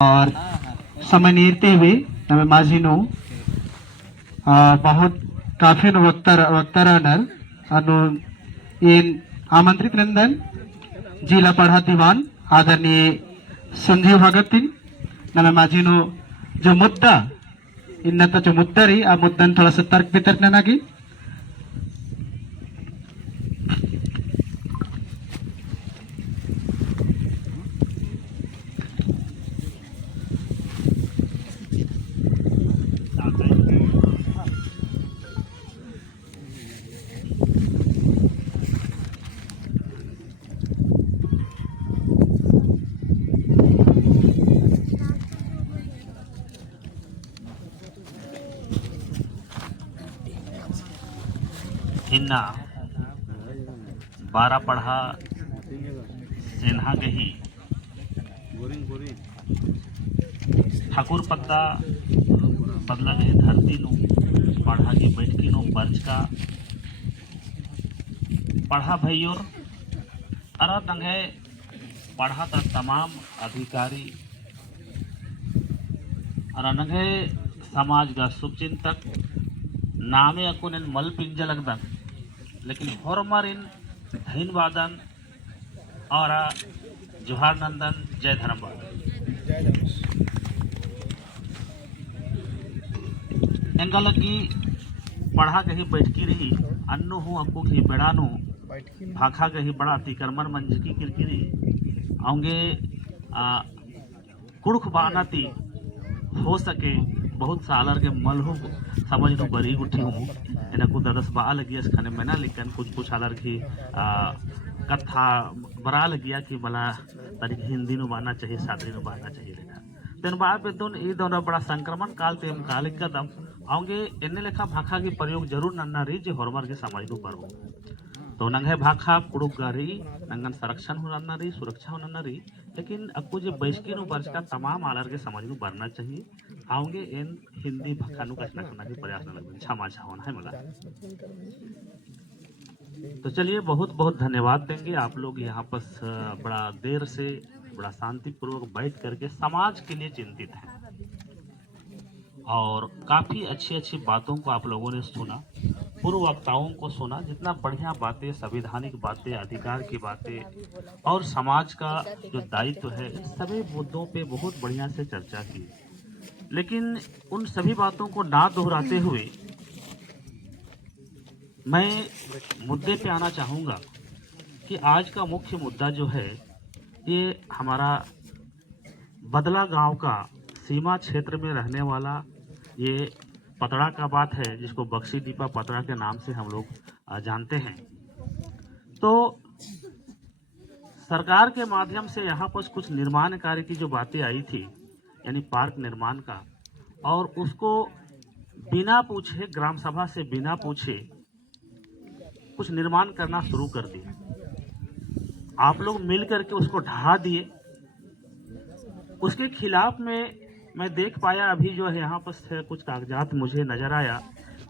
और समय नीरते हुए नमे माजिनो बहुत काफी वक्तारानर अनु इन आमंत्रित नंदन जिला पढ़ा दीवान आदरणीय संजीव भगत नमे माजिनो जो मुद्दा इन्नता जो मुद्दा रही आ मुद्दन थोड़ा सा तर्क वितर्क ननागी हिन्ना 12 पढ़ा सेन्हा गही ठाकुर पत्ता बदला गए धरती नु पढ़ा की बैठकी नु बर्ज का पढ़ा भैयोर अरा दंगे पढ़ा था तमाम अधिकारी अरा नंगे समाज का शुभचिंतक नामे अकुन मल पिंज लगदन लेकिन होरमर इन धन्यवादन और जोहार नंदन जय धर्मवाद एंगा लगी पढ़ा कही बैठकी रही अन्नु हूँ अक्कू की बेड़ानु भाखा कही बड़ा तिकरमन मंज की किरकिरी आऊंगे कुड़ख बानाती हो सके बहुत सालर के मल हो समझ लो बरी उठी हूँ इन्हें को दरस बा लगी खाने में ना लेकिन कुछ सालर की कथा बरा लगिया कि मला तारीख हिंदी नु बाना चाहिए सादरी नु बाना चाहिए लेखा तेन बाप पे दोन ई दोनों बड़ा संक्रमण काल ते कालिक कदम आऊंगे इन्हें लेखा भाखा की प्रयोग जरूर नन्ना रही जो हरमर के समाज नु पर तो नंगे भाखा कुड़ुक गारी नंगन संरक्षण हो नन्ना रही सुरक्षा हो नन्ना रही लेकिन अक्कू जो बैशकी नु बर्ष का तमाम आलर के समाज नु बढ़ना चाहिए आऊंगे इन हिंदी भाखा नु कचना करना के प्रयास न लगन क्षमा चाहना है मला तो चलिए बहुत बहुत धन्यवाद देंगे आप लोग यहाँ पर बड़ा देर से बड़ा शांतिपूर्वक बैठ करके समाज के लिए चिंतित हैं और काफ़ी अच्छी अच्छी बातों को आप लोगों ने सुना पूर्व वक्ताओं को सुना जितना बढ़िया बातें संवैधानिक बातें अधिकार की बातें और समाज का जो दायित्व है इन सभी मुद्दों पे बहुत बढ़िया से चर्चा की लेकिन उन सभी बातों को ना दोहराते हुए मैं मुद्दे पे आना चाहूँगा कि आज का मुख्य मुद्दा जो है ये हमारा बदला गांव का सीमा क्षेत्र में रहने वाला ये पतड़ा का बात है जिसको बक्सी दीपा पतड़ा के नाम से हम लोग जानते हैं। तो सरकार के माध्यम से यहाँ पर कुछ निर्माण कार्य की जो बातें आई थी यानी पार्क निर्माण का और उसको बिना पूछे ग्राम सभा से बिना पूछे कुछ निर्माण करना शुरू कर दिया। आप लोग मिल करके उसको ढहा दिए। उसके खिलाफ में मैं देख पाया अभी जो है यहाँ पर कुछ कागजात मुझे नजर आया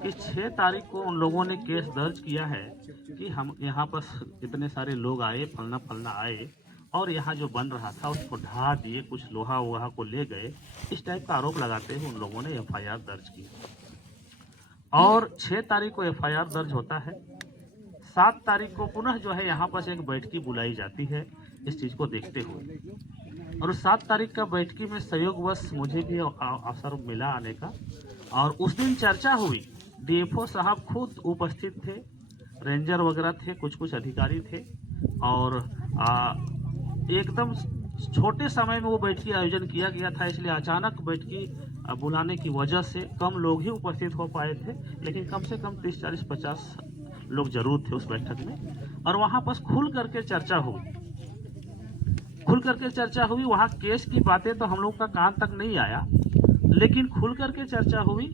कि 6 तारीख को उन लोगों ने केस दर्ज किया है कि हम यहाँ पर इतने सारे लोग आए फलना फलना आए और यहाँ जो बन रहा था उसको ढहा दिए कुछ लोहा वोहा को ले गए इस टाइप का आरोप लगाते हुए उन लोगों ने एफआईआर दर्ज की और 6 तारीख को एफआईआर दर्ज होता है। 7 तारीख को पुनः जो है यहाँ पर एक बैठकी बुलाई जाती है इस चीज़ को देखते हुए और 7 तारीख का बैठकी में संयोगवश मुझे भी अवसर मिला आने का और उस दिन चर्चा हुई। डीएफओ साहब खुद उपस्थित थे, रेंजर वगैरह थे, कुछ अधिकारी थे और एकदम छोटे समय में वो बैठकी आयोजन किया गया था इसलिए अचानक बैठकी बुलाने की वजह से कम लोग ही उपस्थित हो पाए थे लेकिन कम से कम 30, 40, 50 लोग जरूर थे उस बैठक में और वहाँ पर खुल करके चर्चा हुई। वहाँ केस की बातें तो हम लोग का कान तक नहीं आया लेकिन खुल करके चर्चा हुई।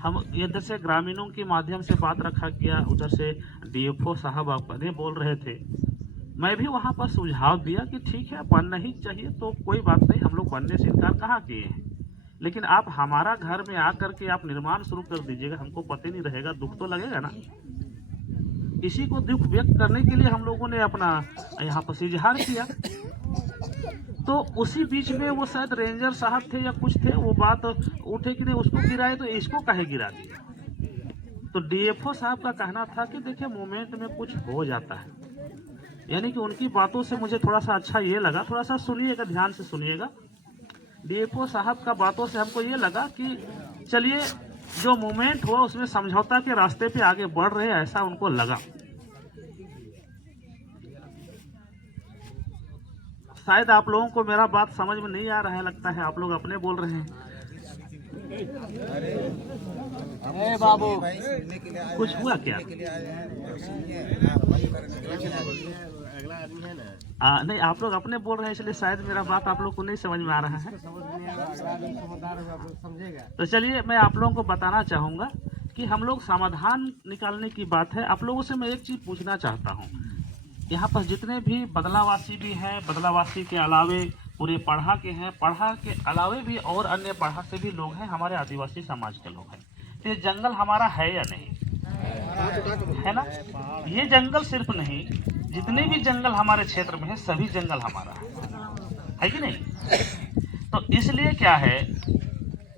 हम इधर से ग्रामीणों के माध्यम से बात रखा गया, उधर से डीएफओ साहब अपने बोल रहे थे। मैं भी वहाँ पर सुझाव दिया कि ठीक है बनना ही चाहिए तो कोई बात नहीं, हम लोग बनने से इनकार कहाँ किए हैं लेकिन आप हमारा घर में आकर के आप निर्माण शुरू कर दीजिएगा, हमको पता नहीं रहेगा, दुख तो लगेगा ना। इसी को दुख व्यक्त करने के लिए हम लोगों ने अपना यहाँ पर इजहार किया। तो उसी बीच में वो शायद रेंजर साहब थे या कुछ थे, वो बात उठे कि नहीं उसको गिराए तो इसको काहे गिरा दिया। तो डीएफओ साहब का कहना था कि देखिए मूवमेंट में कुछ हो जाता है, यानी कि उनकी बातों से मुझे थोड़ा सा अच्छा ये लगा, थोड़ा सा सुनिएगा, ध्यान से सुनिएगा। डीएफओ साहब का बातों से हमको ये लगा कि चलिए जो मूवमेंट हुआ उसमें समझौता के रास्ते पे आगे बढ़ रहे, ऐसा उनको लगा। शायद आप लोगों को मेरा बात समझ में नहीं आ रहा है, लगता है आप लोग अपने बोल रहे हैं। अरे बाबू कुछ हुआ क्या? नहीं, आप लोग अपने बोल रहे हैं, इसलिए शायद मेरा बात आप लोग को नहीं समझ में आ रहा है। तो चलिए मैं आप लोगों को बताना चाहूँगा कि हम लोग समाधान निकालने की बात है। आप लोगों से मैं एक चीज़ पूछना चाहता हूँ, यहाँ पर जितने भी बदलावासी भी हैं, बदलावासी के अलावे पूरे पढ़ा के हैं, पढ़ा के अलावे भी और अन्य पढ़ा से भी लोग हैं, हमारे आदिवासी समाज के लोग हैं। तो ये जंगल हमारा है या नहीं है ना? ये जंगल सिर्फ नहीं, जितने भी जंगल हमारे क्षेत्र में है सभी जंगल हमारा है कि नहीं? तो इसलिए क्या है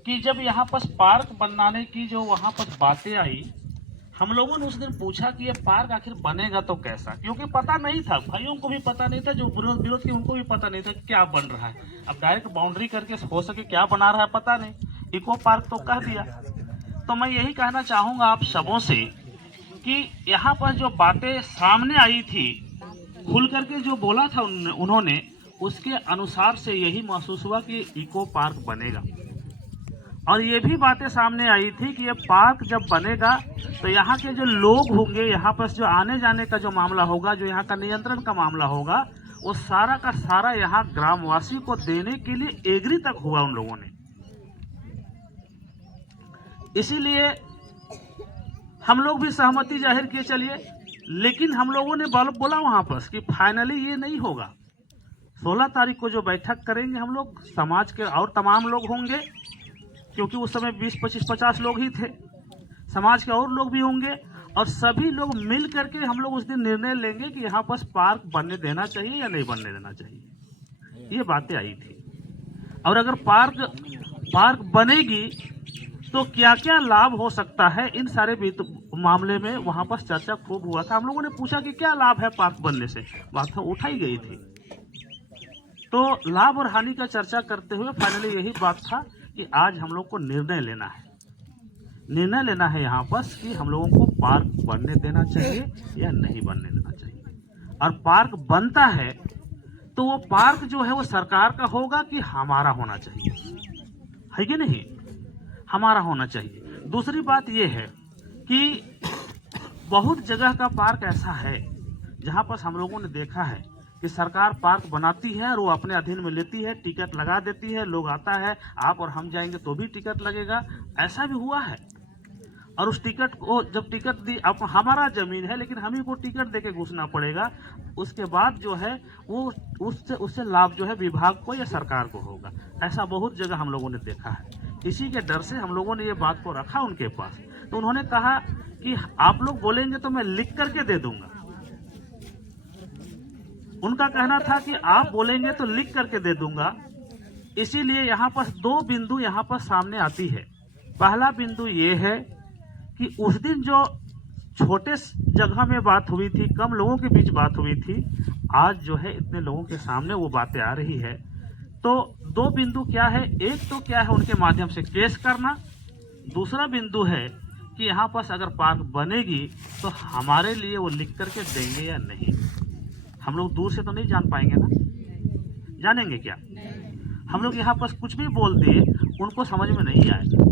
कि जब यहाँ पर पार्क बनाने की जो वहाँ पर बातें आई, हम लोगों ने उस दिन पूछा कि ये पार्क आखिर बनेगा तो कैसा, क्योंकि पता नहीं था, भाइयों को भी पता नहीं था, जो विरोध की उनको भी पता नहीं था क्या बन रहा है। अब डायरेक्ट बाउंड्री करके हो सके क्या बना रहा है पता नहीं, इको पार्क तो कह दिया। तो मैं यही कहना चाहूँगा आप सबों से कि यहाँ पर जो बातें सामने आई थी, खुल करके जो बोला था उन्होंने, उसके अनुसार से यही महसूस हुआ कि इको पार्क बनेगा। और ये भी बातें सामने आई थी कि ये पार्क जब बनेगा तो यहाँ के जो लोग होंगे, यहाँ पर जो आने जाने का जो मामला होगा, जो यहाँ का नियंत्रण का मामला होगा, वो सारा का सारा यहाँ ग्रामवासी को देने के लिए एग्री तक हुआ उन लोगों ने। इसीलिए हम लोग भी सहमति जाहिर किए चलिए, लेकिन हम लोगों ने बोला वहाँ पर कि फाइनली ये नहीं होगा। 16 तारीख को जो बैठक करेंगे हम लोग, समाज के और तमाम लोग होंगे, क्योंकि उस समय 20, 25, 50 लोग ही थे, समाज के और लोग भी होंगे, और सभी लोग मिल करके हम लोग उस दिन निर्णय लेंगे कि यहाँ पर पार्क बनने देना चाहिए या नहीं बनने देना चाहिए। ये बातें आई थी। और अगर पार्क बनेगी तो क्या क्या लाभ हो सकता है, इन सारे मामले में वहाँ पर चर्चा खूब हुआ था। हम लोगों ने पूछा कि क्या लाभ है पार्क बनने से, बात तो उठाई गई थी। तो लाभ और हानि का चर्चा करते हुए फाइनली यही बात था कि आज हम लोग को निर्णय लेना है यहाँ पर कि हम लोगों को पार्क बनने देना चाहिए या नहीं बनने देना चाहिए। और पार्क बनता है तो वो पार्क जो है वो सरकार का होगा कि हमारा होना चाहिए, है कि नहीं? हमारा होना चाहिए। दूसरी बात ये है कि बहुत जगह का पार्क ऐसा है जहाँ पर हम लोगों ने देखा है कि सरकार पार्क बनाती है और वो अपने अधीन में लेती है, टिकट लगा देती है, लोग आता है, आप और हम जाएंगे तो भी टिकट लगेगा, ऐसा भी हुआ है। और उस टिकट को जब टिकट दी, अब हमारा जमीन है लेकिन हम ही को टिकट देके घुसना पड़ेगा, उसके बाद जो है वो उससे लाभ जो है विभाग को या सरकार को होगा। ऐसा बहुत जगह हम लोगों ने देखा है। इसी के डर से हम लोगों ने ये बात को रखा उनके पास। तो उन्होंने कहा कि आप लोग बोलेंगे तो मैं लिख करके दे दूंगा। उनका कहना था कि आप बोलेंगे तो लिख करके दे दूंगा। इसीलिए यहाँ पर 2 बिंदु यहाँ पर सामने आती है। पहला बिंदु ये है कि उस दिन जो छोटे जगह में बात हुई थी, कम लोगों के बीच बात हुई थी, आज जो है इतने लोगों के सामने वो बातें आ रही है। तो 2 बिंदु क्या है, एक तो क्या है उनके माध्यम से केस करना, दूसरा बिंदु है कि यहाँ पर अगर पार्क बनेगी तो हमारे लिए वो लिख करके देंगे या नहीं। हम लोग दूर से तो नहीं जान पाएंगे ना, जानेंगे क्या? हम लोग यहाँ पर कुछ भी बोल दिए उनको समझ में नहीं आएगा।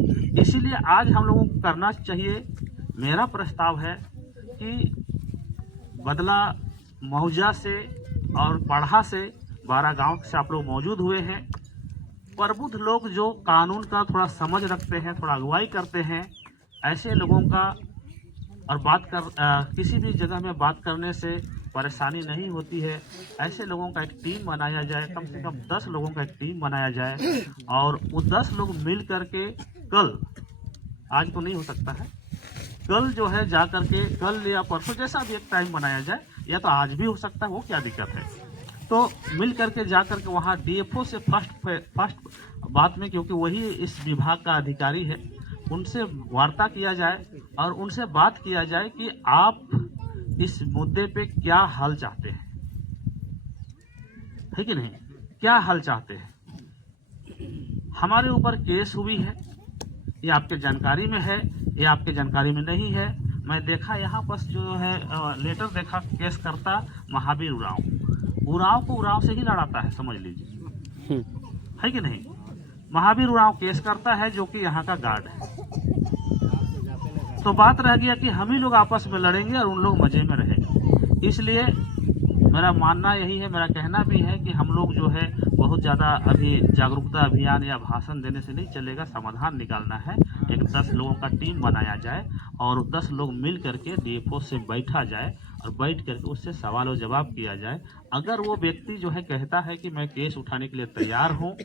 इसीलिए आज हम लोगों को करना चाहिए, मेरा प्रस्ताव है कि बदला मौजा से और पढ़ा से 12 गांव से आप लोग मौजूद हुए हैं। प्रबुद्ध लोग जो कानून का थोड़ा समझ रखते हैं, थोड़ा अगुवाई करते हैं, ऐसे लोगों का और किसी भी जगह में बात करने से परेशानी नहीं होती है। ऐसे लोगों का एक टीम बनाया जाए, कम से कम 10 लोगों का एक टीम बनाया जाए, और वो 10 लोग मिल करके कल, आज तो नहीं हो सकता है, कल जो है जा करके, कल या परसों जैसा भी एक टाइम बनाया जाए, या तो आज भी हो सकता है, वो क्या दिक्कत है। तो मिल करके जा करके वहाँ डीएफओ से फर्स्ट बात में, क्योंकि वही इस विभाग का अधिकारी है, उनसे वार्ता किया जाए और उनसे बात किया जाए कि आप इस मुद्दे पे क्या हल चाहते हैं, है कि नहीं, क्या हल चाहते हैं। हमारे ऊपर केस हुई है, ये आपके जानकारी में है, ये आपके जानकारी में नहीं है। मैं देखा यहाँ पर जो है लेटर देखा, केस करता महावीर उरांव को उरांव से ही लड़ाता है, समझ लीजिए, है कि नहीं। महावीर उरांव केस करता है जो कि यहाँ का गार्ड है। तो बात रह गया कि हम ही लोग आपस में लड़ेंगे और उन लोग मजे में रहेंगे। इसलिए मेरा मानना यही है, मेरा कहना भी है कि हम लोग जो है बहुत ज़्यादा अभी जागरूकता अभियान या भाषण देने से नहीं चलेगा, समाधान निकालना है। एक 10 लोगों का टीम बनाया जाए और 10 लोग मिल करके डीएफओ से बैठा जाए और बैठ करके उससे सवाल और जवाब किया जाए। अगर वो व्यक्ति जो है कहता है कि मैं केस उठाने के लिए तैयार हूँ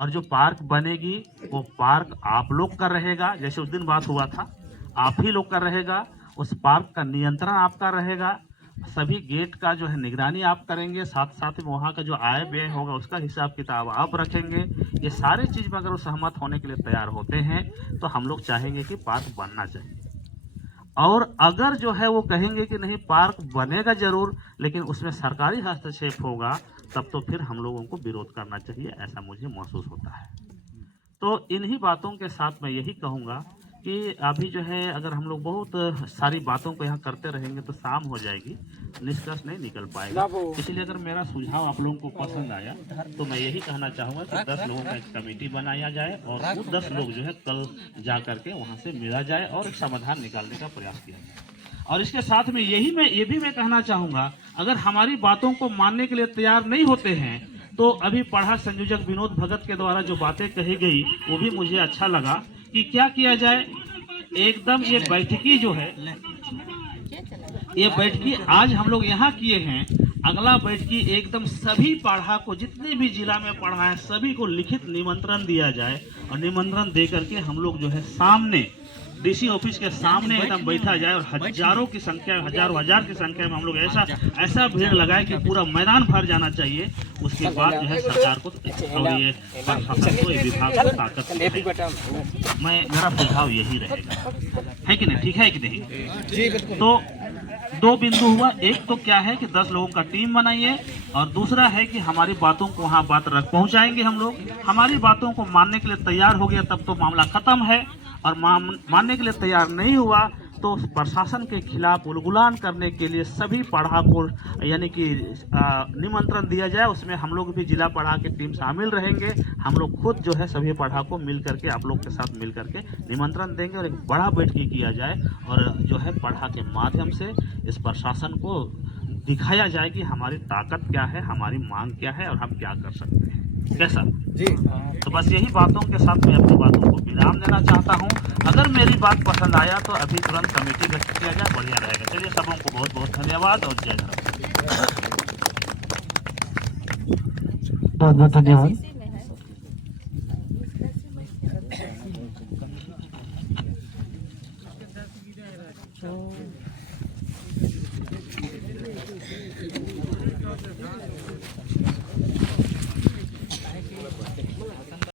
और जो पार्क बनेगी वो पार्क आप लोग का रहेगा, जैसे उस दिन बात हुआ था, आप ही लोग का रहेगा, उस पार्क का नियंत्रण आपका रहेगा, सभी गेट का जो है निगरानी आप करेंगे, साथ साथ में वहाँ का जो आय व्यय होगा उसका हिसाब किताब आप रखेंगे। ये सारी चीज़ में अगर वो सहमत होने के लिए तैयार होते हैं तो हम लोग चाहेंगे कि पार्क बनना चाहिए। और अगर जो है वो कहेंगे कि नहीं पार्क बनेगा जरूर लेकिन उसमें सरकारी हस्तक्षेप होगा, तब तो फिर हम लोगों को विरोध करना चाहिए, ऐसा मुझे महसूस होता है। तो इन्हीं बातों के साथ मैं यही कहूँगा कि अभी जो है अगर हम लोग बहुत सारी बातों को यहाँ करते रहेंगे तो शाम हो जाएगी, निष्कर्ष नहीं निकल पाएगा। इसलिए अगर मेरा सुझाव आप लोगों को पसंद आया तो मैं यही कहना चाहूँगा कि 10 लोगों का एक कमेटी बनाया जाए और वो 10 लोग जो है कल जा करके वहाँ से मिला जाए और एक समाधान निकालने का प्रयास किया जाए। और इसके साथ में ये भी मैं कहना चाहूँगा, अगर हमारी बातों को मानने के लिए तैयार नहीं होते हैं तो अभी पढ़ा संयोजक विनोद भगत के द्वारा जो बातें कही गई वो भी मुझे अच्छा लगा कि क्या किया जाए। एकदम ये बैठकी जो है, ये बैठकी आज हम लोग यहाँ किए हैं, अगला बैठकी एकदम सभी पढ़ा को, जितने भी जिला में पढ़ा है सभी को लिखित निमंत्रण दिया जाए और निमंत्रण दे करके हम लोग जो है सामने डीसी ऑफिस के सामने एकदम बैठा जाए और हजारों की संख्या, हजार की संख्या में हम लोग ऐसा भीड़ लगाए कि पूरा मैदान भर जाना चाहिए। उसके बाद जो है सरकार को और ये प्रशासन को, ये विभाग को ताकत, मेरा सुझाव यही रहेगा, है कि नहीं, ठीक है कि नहीं। तो 2 बिंदु हुआ, एक तो क्या है कि 10 लोगों का टीम बनाइए और दूसरा है कि हमारी बातों को वहाँ बात रख पहुँचाएंगे हम लोग। हमारी बातों को मानने के लिए तैयार हो गया तब तो मामला खत्म है, और मानने के लिए तैयार नहीं हुआ तो प्रशासन के खिलाफ उलगुलान करने के लिए सभी पढ़ा को यानी कि निमंत्रण दिया जाए। उसमें हम लोग भी जिला पढ़ा के टीम शामिल रहेंगे। हम लोग खुद जो है सभी पढ़ा को मिल करके आप लोग के साथ मिल करके निमंत्रण देंगे और एक बड़ा बैठकी किया जाए और जो है पढ़ा के माध्यम से इस प्रशासन को दिखाया जाए कि हमारी ताकत क्या है, हमारी मांग क्या है और हम क्या कर सकते हैं। कैसा जी? तो बस यही बातों के साथ मैं अपनी बातों को विराम देना चाहता हूं। अगर मेरी बात पसंद आया तो अभी तुरंत कमेटी गठित किया जाए, बढ़िया रहेगा। चलिए सबों को बहुत बहुत धन्यवाद और जय धन्यवाद। बहुत बहुत धन्यवाद।